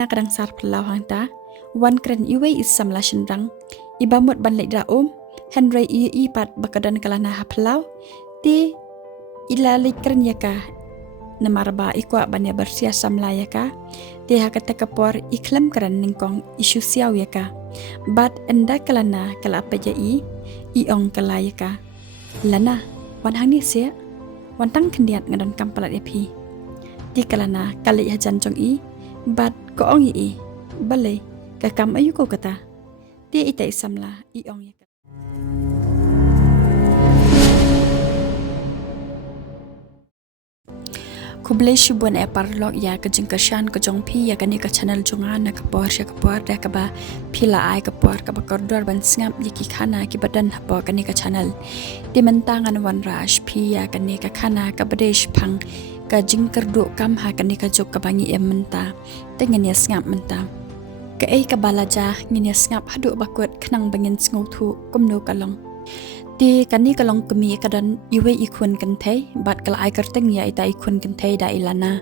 Kadang sar pelau hang ta wan kren iwe isam la shenrang ibamut ban lek dra Henry i pat bakadan kalana ha pelau ti ila lek kren yaka namarba ikwa banya bersia samla yaka ti ha kata kapor iklam kren ningkong isu siaw yaka bat enda kalana kala apa i ong kala yaka lana wan hang ni sia wan tang kendiat ngadon kampalat yapi ti kalana kali hajan chong bat ko ong balai kakam ayu ko kata dia ita isamla ong ya kublai shubuan parlok ya kejeng keshan kejong pi ya kani ke channel jungan na kapor sya kapor dah kaba pila ai kapor kaba kordor ban sngap yiki khana ki badan hapo kani ke channel di mentangan wan rash pi ya kani ke khana ka badesh phang ka jingkerdu kam ha kani ka jok ka bangi em menta tengen ya sngap menta ka ei ka balaja ngin ya sngap hadu bakut khnang bangin sngo thu kumno kalong ti kani kalong kemi kadan iwe ikun kan thai bat kala ai karteng ya ita ikun kan thai da ilana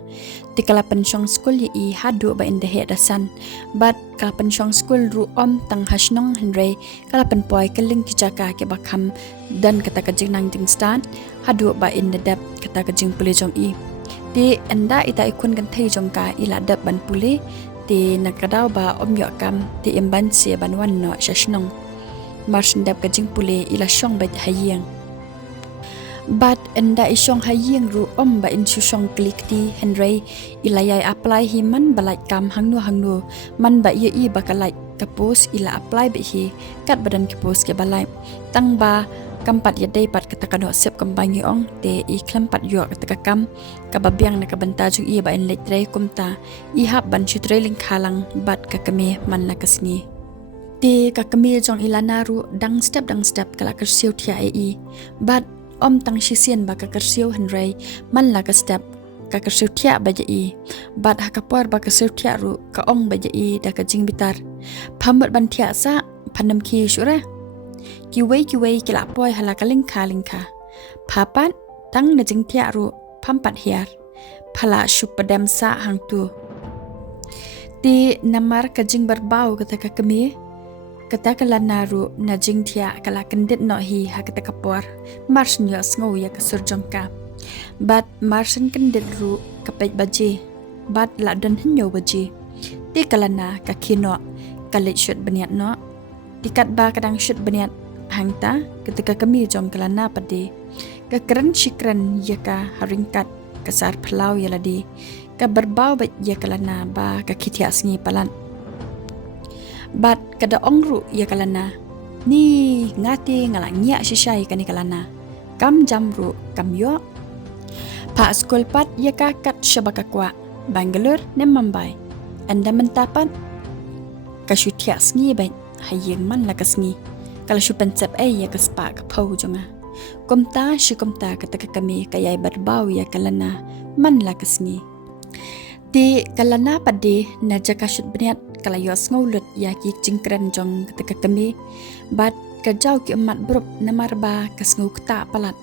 ti kala pensyong school i hadu ba in the head asan bat kala pensyong school ru tang hasnong henry kala penpoi keling kijaka ke bakham dan kata kajing nang ting stan hadu ba in the depth kata kajing pule jong ti enda ita ikun kan thai jong ka ila dap ban pule ti nakadaw ba yo kam ti imban se banwan no shashnong marsin dap kajing pule ila syong ba hayeng bat enda isyong hayeng ru ba in syong klik ti henry ila yai apply himan balai kam hangnu man ba ye bakalai kapos ila apply be hi kat badan kapos ke balai tang ba kampat ya dei pat kata kano sep kambangi ong te i klampat yo kata kam kababiang na kabanta jung ba in letre kumta i hab ban chutreling khalang bat ka kame man la kasni te ka kame jong ilana ru dang step kala kersiu thia bat tang shisian ba ka kersiu henry man la ka step ka kersiu thia ba bat ha kapor ba ka kersiu thia ru ka ong ba da ka jing bitar phambat ban thia sa phanam ki shura kiwei kila poi hala kaling kha papat tang na jing thia ru phampat hiar phala shupadam sa hang tu ti namar ka jing barbau kata ka kami kata kala naru na jing thia kala kendit no hi ha kata kapor marsin yo sngo ya ka surjongka bat marsin kendit ru kapet baje bat la dan hinyo baje ti kala na ka kino kalit shut baniat no tikat ba kadang shut baniat hangta ketika kami jom kelana pade ka keren shikran yaka haringkat kasar pelau yaladi ka berbau bat ya kelana ba ka kitia sngi palan bat kada ongru ya kelana ni ngati ngala ngia shisai kani kelana kam jamru kam yo pa skol pat yaka kat shabaka kwa Bangalore ne Mumbai anda mentapat ka shutia sngi ba hayeng man la kasngi kalau shu pensep ya kaspa ka phau jonga komta kata kami kayai berbau ya kalana man la kasngi ti kalana pade na jaka shut bniat kala yos ngaulut ya ki jingkren jong kata kami bat ka jau ki mat brup namarba kasngu kta palat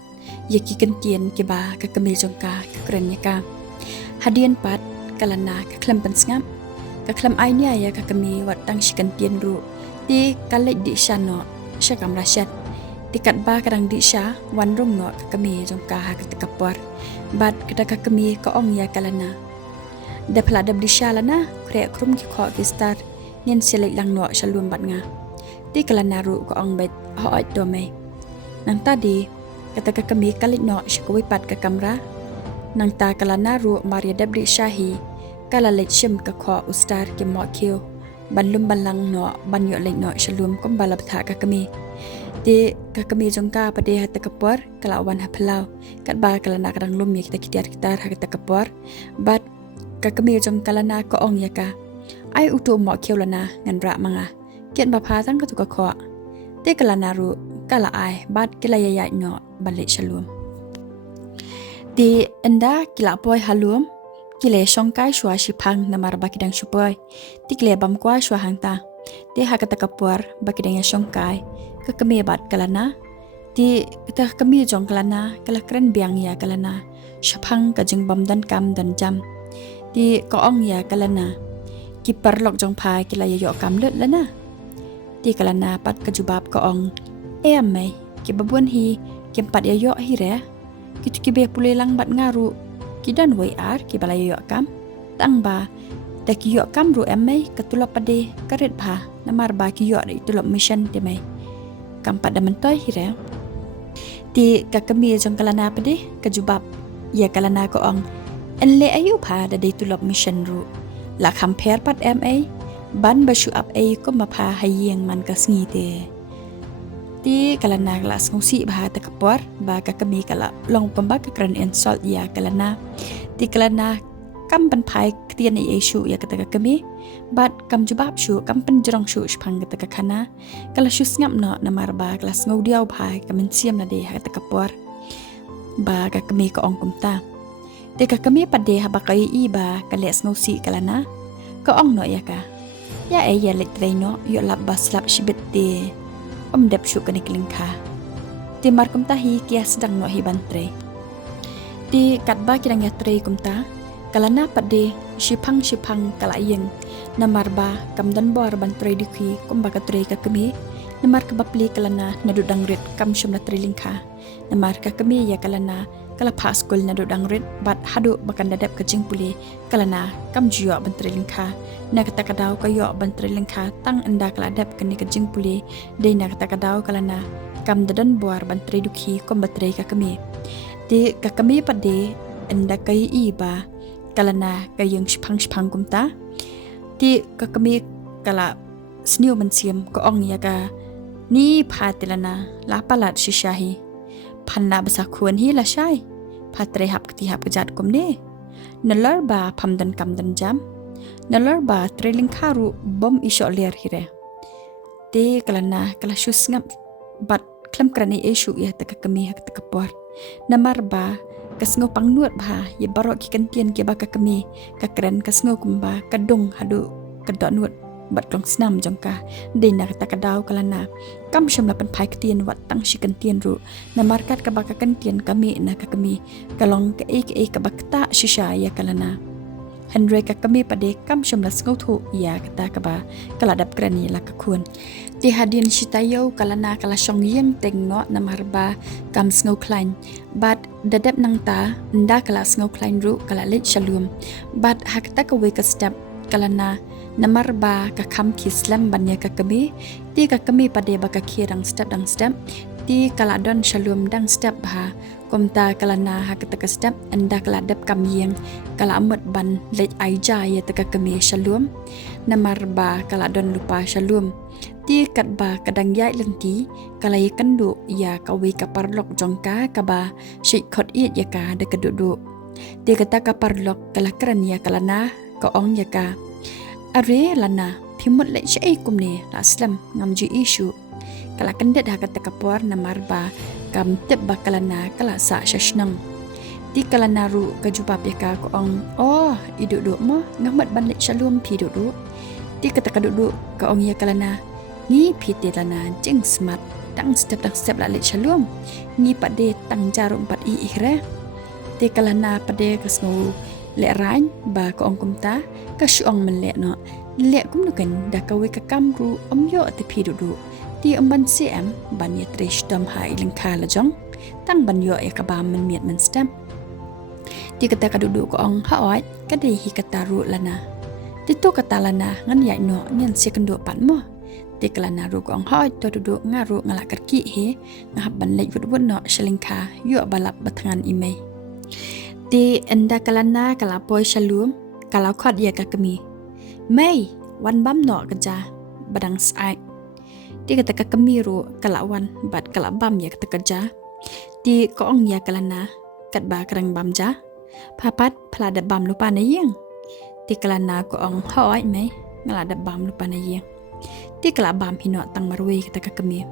ya ki kentien ki ba ka kami jong ka kren ya ka hadian pat kalana ka klam pensngam ka klam ainya ya ka kami wat tang shikantien ru ti kalai di shano syakam rasyat tikat ba kadang di sya wan rong no kami jong ka ha kata kapor bat kata kami ka ong ya kalana da phla dab di sya lana kre krum ki kho ki star nyen selek lang no shalum bat nga ti kalana ru ka ong bet ho ait do me nang tadi kata kami kalit no shikwi pat ka kamra nang ta kalana ru maria dab di shahi kala lek shim ka kho ustar ki mo kyo banlum balang no banyo lek no shalum kom balap tha ka kami ti ka kami jongka pade hat kapor kala wan ha phalau kat ba kala na kadang lum kita kitar ha ta kapor bat ka kami jong kala na ko ong yaka ai utu mo khiolana ngan ra manga kian ba pha tang ka tu ka kho ti kala na ru kala ai bat kila ya no balik shalum ti enda kila poi halum kile shongkai shwa shipang namar bakidang shupoi tikle bam kwa shwa hangta te hakata kapur bakidang ya shongkai ka kami bat kalana ti ta kami jong kalana kala kren biang ya kalana shapang ka jing bam dan kam dan jam ti ko ong ya kalana kiper lok jong pai kila yo kam lut la na ti kala na pat kajubab ko ong mai ki babun hi kim pat yo hi re ki be pule lang bat ngaru ki dan wei ar ki bala yo kam tang ba da ki yo kam ru mai katulap pade karet pha namar ba ki yo ri tulap mission te mai kam pat da mentoy hi re ti kakami jong kala na pade kajubab ya kala na ko ong enle ayu pha da de tulap mission ru la compare pat ma ban ba shu up ko ma pha hayeng man ka sngi te ti kala na klas ngsi ba ta kapor ba ka kami kala long pamba ka kran insult ya kala na ti kala na kam ban phai tian ai shu ya ka ta kami bat kam jubab shu kam pen jrong shu phang ka ta khana kala shu ngap no na mar ba klas ngau diaw phai ka men siam na de ha ta kapor ba ka kami ko ong kumta te ka kami pade ha ba kai I ba ka les ngau si kala na ko ong no ya ka ya ya let traino yo lab bas lab shibet te dep shu ka nikling kha ti mar kumta hi kia sedang no hi bantre ti kat ba kirang ya tre kumta kala na pade shipang kala yeng namar ba kam dan bor bantre dikhi kumba ka tre ka kami namar ka bapli kala na nadudang rit kam shum na triling kha namar ka kami ya kala na kala pa school na dudang rit bat hadu bakan dadap ka jing puli kala na kam jiyo bantre lingkha na kata kadaw kayo bantre lingkha tang anda kala dap kani ka jing puli de na kata kadaw kala na kam dadan buar bantre dukhi kom batre ka kami ti ka kami pade anda kai I ba kala na kayeng shipang kumta ti ka kami kala sniu man siam ko ong ya ka ni phatilana la palat shishahi panna basa khuan hi la shai phatre hap kti hap jat komne nalar ba phamdan kamdan jam nalar ba trailing kharu bom isho ler hire te kalana kala shus ngap bat klam krani issue ya ta kami hak ta kapor namar ba kasngo pangnuat ba ye barok ki kantian ke ba ka kami ka kran kasngo kumba kadung hadu kadonut bat klong snam jongka de na ta kadaw kalana kam sham la pan phai ktian wat tang shi kantian ru na markat ka baka kantian kami na ka kami kalong ka ka bakta shisha ya kalana henry ka kami pade kam sham la sngo thu ya kata ka ba kala dap krani la ka khun ti hadin shitayo kalana kala shong yeng teng no na marba kam sngo klain bat dadap nang ta nda kala sngo klain ru kala let shalum bat hakta ka we ka step kalana namar ba ka kham kislam banya ka kami ti ka kami pade ba ka khirang step dang step ti kala don shalom dang step ba komta kala na ha ka ka step anda kala dap kam yeng kala amot ban lej aija ya ta ka kami shalom namar ba kala don lupa shalom ti kat ba kadang yai lenti kala ye kandu ya ka we ka parlok jongka ka ba shik khot it ya ka de ka du ti kata ka parlok kala kran ya kala na ka ong ya ka are lana phimut le chai kumne la aslam ngamji issue kala kandet ha kata kapor na marba kam tep bakalana kala sa shashnang ti kala naru kajubab ya ka ko ong idu mo ngamat ban le shalom phi du ti kata ka du ka ong ya kala na ni phi te lana jing smart tang step la le shalom ni pade tang jarum pat I ihre ti kala na pade kasno le rain ba ko ong kumta ka shuang man le no le kum nukan da ka we ka kamru yo te phi du ti ban cm ban ye trish dam ha iling khala jong tang ban yo e ka ba man miet man stem ti ka ta ka du ko ong ha oi ka de hi ka taru lana ti to ka talana ngan yai no nyan se kan do pan mo ti kala na ru ko ong ha oi to du ngaru ngala kar ki he ngah ban le wud no shiling kha yo balap batngan imei ti enda kalana kala poi shalum kala khot ya ka kami mai wan bam no kaja badang sai ti kata ka kami ru kala wan bat kala bam ya kata kaja ti ko ong ya kalana kat ba krang bam ja papat phala da bam lupa na yeng ti kalana ko ong hoi mai ngala da bam lupa na yeng ti kala bam hino tang marwe kata ka kami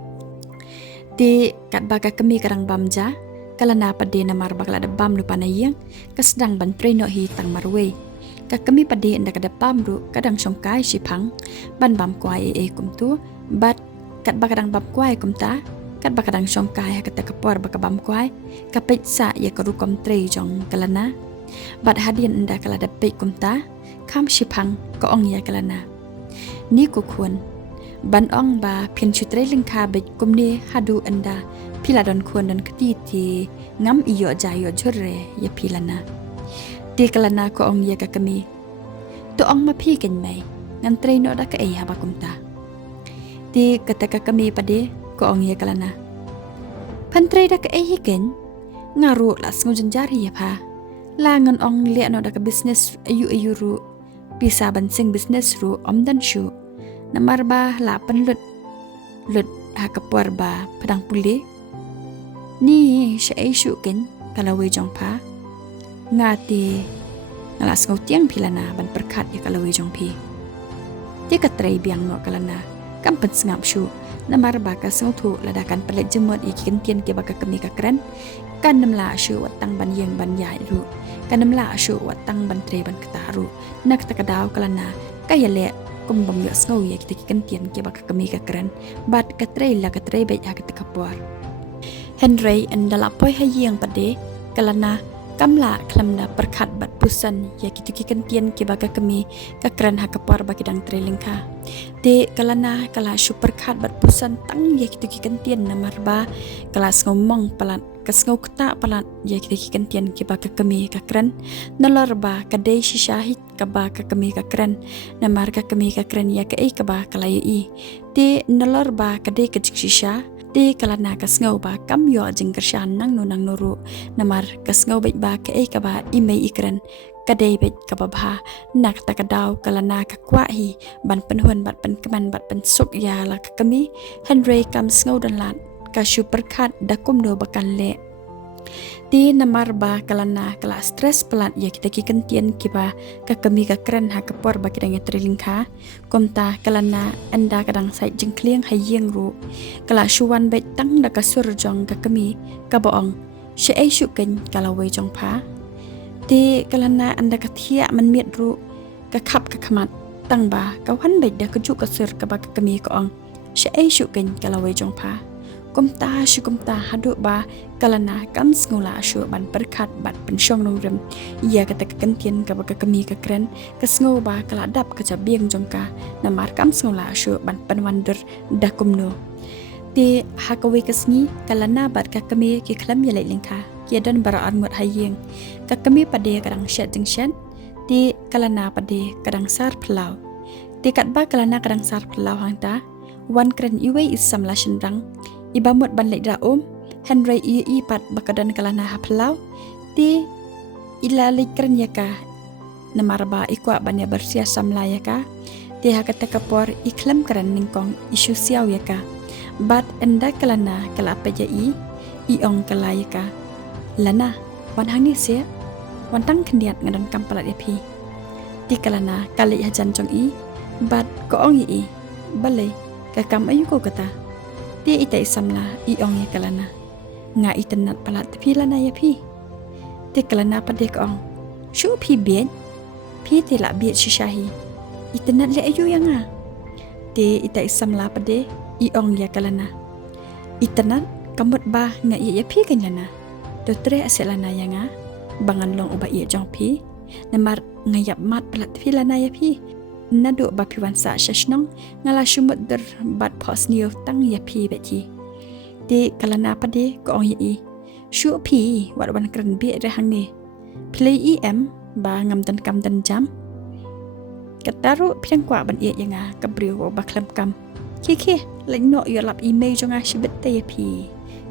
ti kat ba ka kami karang bam ja kala na pade na marba kala da bam lupa na yeng kasdang ban treno hi tang marwe ka kami pade nda kada bam ru kadang songkai sipang ban bam kwai kum tu bat kat ba kadang bam kwai kum ta kat ba kadang songkai ha kata kapor ba ka bam kwai ka pet sa ya ka ru kom tre jong kala na bat hadin nda kala da pe kum ta ข้ามชิพังก็อ่องยากละนะนี่ก็ควรบันอ่องบาเพียนชุดเรลิงคาเบกกุมเนฮาดูอันดาพิลาดอนควรดอนคดีทีงำอีโยจายโยจุเรยาพิลานะตีกละนะก็อ่องยากะกะมีตัวอ่องมาพี่กันไหมงั้นเตรโนดักเอฮาบากุมตาตีกะตะกะกะมีปะเดก็อ่องยากละนะพันเตรดักเอฮิกันงารุละสงจันจารียาพาลาเงินอ่องเลียโนดักบิสเนสอายุรุปีศาบันซิงบิสเนสรูอมดันชูnamar ba la pen lut ha kapur ba padang puli ni sha ai shu ken kalawe jong pha ngati ngala skau tiang pilana ban perkhat ya kalawe jong pi ti ka trai biang no kalana kam pen sngap shu namar ba ka sau thu ladakan pelet jemot ikin tian ke ba ka kemi ka kran kan namla shu watang ban yeng ban yai ru kan namla shu watang ban tre ban kataru nak takadaw kalana kayale kum bam yo sngau ye kita kan tian ke bak kami ka kran bat ka trei la ka trei be ya ka kapor henry andala poi hayeng pade kalana kamla klamna perkhat bat pusan ya kita kan tian ke bak kami ka kran ha kapor ba kidang trei lingka de kalana kala shu perkhat bat pusan tang ya kita kan tian namar ba kala sngau mong palat kasngau kta palat ya kita kan tian ke bak kami ka kran nalar ba kadai shishahit ka ba ka kami ka kran namar ka kami ka kran ya ka ka ba kala yi te nalar ba kadai ka jikshisha te kala na kasngau ba kam yo jingkershan nang no nang noru namar kasngau ba ka ba imei ikran kadai bet ka ba bha nak ta ka daw kala na ka kwa hi ban penhuan bat pen keman bat pen suk ya la ka kami henry kam sngau dan lat ka super khat da kum do bakan le ti namar ba kalana kala stress pelat ya kita kikan tian kiba ka kami ka kran ha ka por ba kidang triling kha komta kalana anda kadang sai jingkliang hayeng ru kala shuwan bet tang da ka sur jong ka kami ka boong she ai shu ken kala we jong pha ti kalana anda ka thia man miet ru ka khap ka khamat tang ba ka wan bet da ka ju ka sur ka ba ka kami ko ong she ai shu ken kala we jong pha kumta hadu ba kalana kam ngula shu ban perkhat bat pensyong nongrem ia kata kentian ka ba kami ka kren ka sngo ba kala dap ka jabieng jongka namar kam ngula shu ban panwander dakumno ti hakawe kasni kalana bat ka kami ki khlam yale lingkha ki dan bara anmut hayeng ka kami pade kadang shat jingshan ti kalana pade kadang sar plau ti kat ba kalana kadang sar plau hangta wan kren iwe isam la shinrang ibamut ban leidra henry i pat bakadan kalana haplau ti ila likren yaka namarba ikwa banya bersia samla yaka ti hakata kapor iklam karan ningkong isu siaw yaka bat enda kalana kala paja i ong kala yaka lana wan hangi se wan tang kendiat ngadan kampalat yapi ti kalana kali hajan jong i bat ko ong i balai ka kam ayu ko kata ti ita isamla i ong ya kalana nga itenat palat pi lana ya pi ti kalana pade ko ong shu pi bien pi ti la biet shishahi itenat le ayu yang nga ti ita isamla pade i ong ya kalana itenat kamut ba nga ya pi kan lana do tre aselana yang nga bangan long uba i jong pi namar ngayap mat palat pi lana ya pi nadu ba piwan sa shashnong ngala shumut der bat phos niu tang ya pi beti ti kalana pade ko ong yi shu pi wat wan kran be re hang ni play em ba ngam tan kam tan jam kataru phiang kwa ban ye yanga kabriu ba khlam kam ki lệnh no yo lap email jonga shibet te ya pi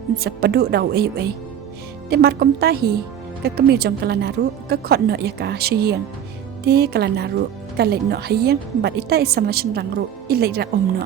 insap padu dau ai ti mar kom ta hi ka kami jong kalana ru ka khot no ya ka shiyang ti kalana ru ka lệnh no hayang bat ita isam la shin rang ru i lệnh ra om no